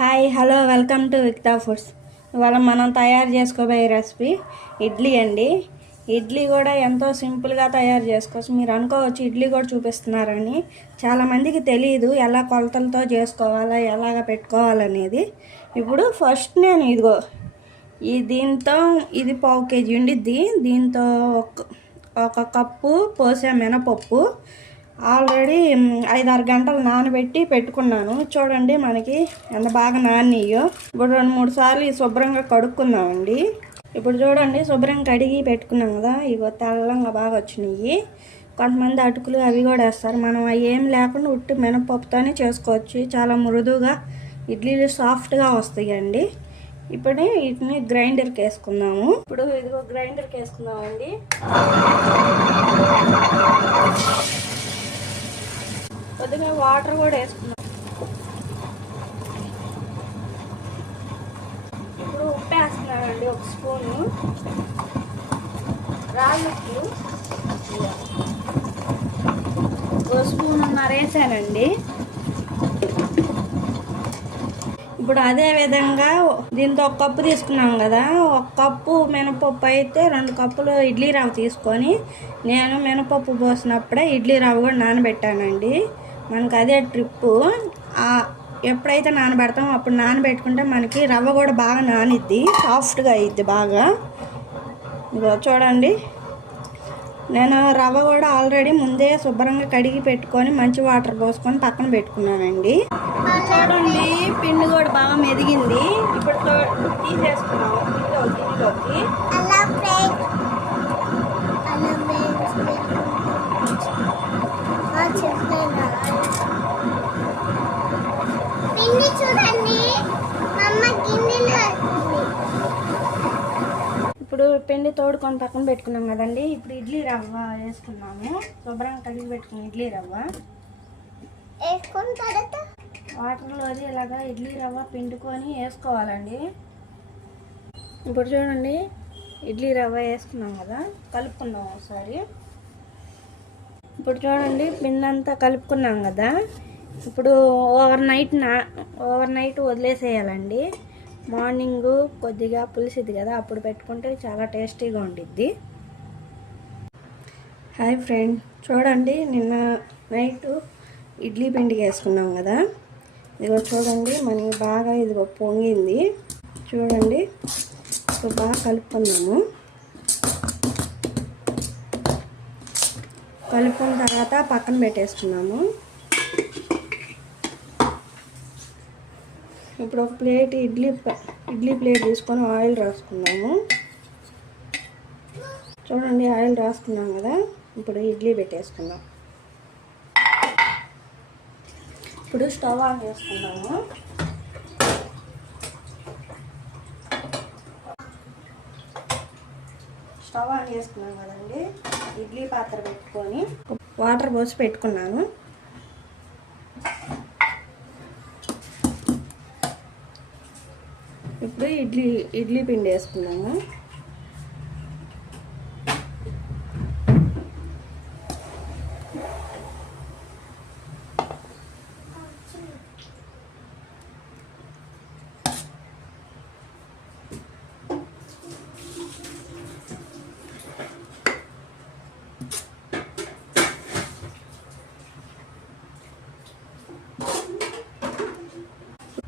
Hi hello welcome to Vikta foods ఇవాళ మనం తయారు చేసుకోబోయే రెసిపీ ఇడ్లీ అండి. ఇడ్లీ కూడా ఎంతో సింపుల్గా తయారు చేసుకోవచ్చు. మీరు అనుకోవచ్చు ఇడ్లీ కూడా చూపిస్తున్నారని. చాలామందికి తెలియదు ఎలా కొలతలతో చేసుకోవాలా ఎలాగ పెట్టుకోవాలనేది. ఇప్పుడు ఫస్ట్ నేను ఇదిగో ఈ దీంతో ఇది పావు కేజీ ఉండిద్ది. దీంతో ఒక ఒక కప్పు పోసే మినపప్పు ఆల్రెడీ ఐదారు గంటలు నానబెట్టి పెట్టుకున్నాను. చూడండి మనకి ఎంత బాగా నానియో ఇప్పుడు రెండు మూడు సార్లు ఈ శుభ్రంగా కడుక్కుందామండి ఇప్పుడు చూడండి శుభ్రంగా కడిగి పెట్టుకున్నాం కదా ఇగో తెల్లంగా బాగా వచ్చినాయి. కొంతమంది అటుకులు అవి కూడా వేస్తారు. మనం అవి ఏం లేకుండా ఉట్టి మినపప్పుతోనే చేసుకోవచ్చు. చాలా మృదువుగా ఇడ్లీలు సాఫ్ట్గా వస్తాయండి. ఇప్పుడు వీటిని గ్రైండర్కి వేసుకుందాము. ఇప్పుడు ఇదిగో గ్రైండర్కి వేసుకుందామండి. కొద్దిగా వాటర్ కూడా వేసుకున్నాం. ఇప్పుడు ఉప్పు వేస్తున్నానండి ఒక స్పూను. రాళ్ళుప్పు ఒక స్పూన్ ఉన్నర ఇప్పుడు అదే విధంగా దీంతో ఒక కప్పు తీసుకున్నాం కదా ఒక కప్పు మినపప్పు అయితే రెండు కప్పులు ఇడ్లీ రవ్వ తీసుకొని నేను మినపప్పు పోసినప్పుడే ఇడ్లీ రవ్వ కూడా నానబెట్టానండి. మనకు అదే ట్రిప్పు ఎప్పుడైతే నానబెడతామో అప్పుడు నానబెట్టుకుంటే మనకి రవ్వ కూడా బాగా నానిద్ది సాఫ్ట్గా అయిద్ది బాగా. ఇదో చూడండి. నేను రవ్వ కూడా ఆల్రెడీ ముందే శుభ్రంగా కడిగి పెట్టుకొని మంచి వాటర్ పోసుకొని పక్కన పెట్టుకున్నానండి. చూడండి పిండి కూడా బాగా మెదిగింది. ఇప్పుడు తీసేసుకున్నాము చూడండి. గిన్నెలో. ఇప్పుడు పిండి తోడుకొని పక్కన పెట్టుకున్నాం కదండి. ఇప్పుడు ఇడ్లీ రవ్వ వేసుకున్నాము శుభ్రంగా కడిగి పెట్టుకున్న ఇడ్లీ రవ్వ. వేసుకున్న తర్వాత వాటర్లో అది ఇలాగా ఇడ్లీ రవ్వ పిండుకొని వేసుకోవాలండి. ఇప్పుడు చూడండి ఇడ్లీ రవ్వ వేసుకున్నాం కదా. కలుపుకుందాం ఒకసారి. ఇప్పుడు చూడండి పిండి అంతా కలుపుకున్నాం కదా. ఇప్పుడు ఓవర్ నైట్ నా ఓవర్ నైట్ వదిలేసేయాలండి. మార్నింగ్ కొద్దిగా పులిసిద్ది కదా అప్పుడు పెట్టుకుంటే చాలా టేస్టీగా ఉండిద్ది. హాయ్ ఫ్రెండ్ చూడండి నిన్న నైట్ ఇడ్లీ పిండికి వేసుకున్నాం కదా. ఇదిగో చూడండి మనకి బాగా ఇదిగో పొంగింది. చూడండి ఇప్పుడు బాగా కలుపుకుందాము. కలుపుకున్న తర్వాత పక్కన పెట్టేసుకున్నాము. ఇప్పుడు ఒక ప్లేట్ ఇడ్లీ ఇడ్లీ ప్లేట్ తీసుకొని ఆయిల్ రాసుకున్నాము చూడండి ఆయిల్ రాసుకున్నాం కదా. ఇప్పుడు ఇడ్లీ పెట్టేసుకుందాం. ఇప్పుడు స్టవ్ ఆన్ చేసుకున్నాము స్టవ్ ఆన్ చేసుకున్నాం కదండి. ఇడ్లీ పాత్ర పెట్టుకొని వాటర్ పోసి పెట్టుకున్నాను. ఇప్పుడు ఇడ్లీ ఇడ్లీ పిండి వేసుకున్నాము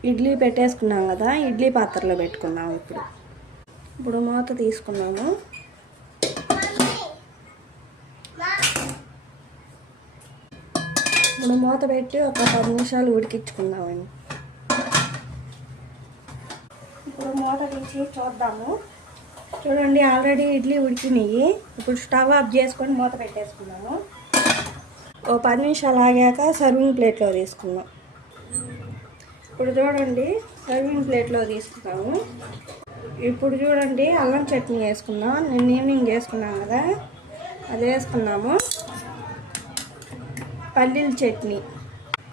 ఇడ్లీ పెట్టేసుకున్నాం కదా ఇడ్లీ పాత్రలో పెట్టుకున్నాము ఇప్పుడు. ఇప్పుడు మూత తీసుకున్నాము. ఇప్పుడు మూత పెట్టి ఒక పది నిమిషాలు ఉడికించుకుందామండి. ఇప్పుడు మూత తీసి చూద్దాము. చూడండి ఆల్రెడీ ఇడ్లీ ఉడికినాయి. ఇప్పుడు స్టవ్ ఆఫ్ చేసుకొని మూత పెట్టేసుకున్నాము ఓ పది నిమిషాలు ఆగాక సర్వింగ్ ప్లేట్లో తీసుకుందాం. ఇప్పుడు చూడండి సర్వింగ్ ప్లేట్లో తీసుకున్నాము ఇప్పుడు చూడండి అల్లం చట్నీ వేసుకుందాం. నేను ఈవినింగ్ వేసుకున్నాం కదా అది వేసుకున్నాము పల్లీల చట్నీ.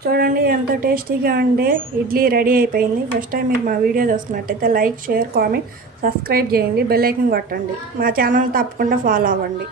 చూడండి ఎంత టేస్టీగా ఉండే ఇడ్లీ రెడీ అయిపోయింది. ఫస్ట్ టైం మీరు మా వీడియో చూస్తున్నట్టయితే లైక్ షేర్ కామెంట్ సబ్స్క్రైబ్ చేయండి. బెల్ ఐకన్ కొట్టండి. మా ఛానల్ తప్పకుండా ఫాలో అవ్వండి.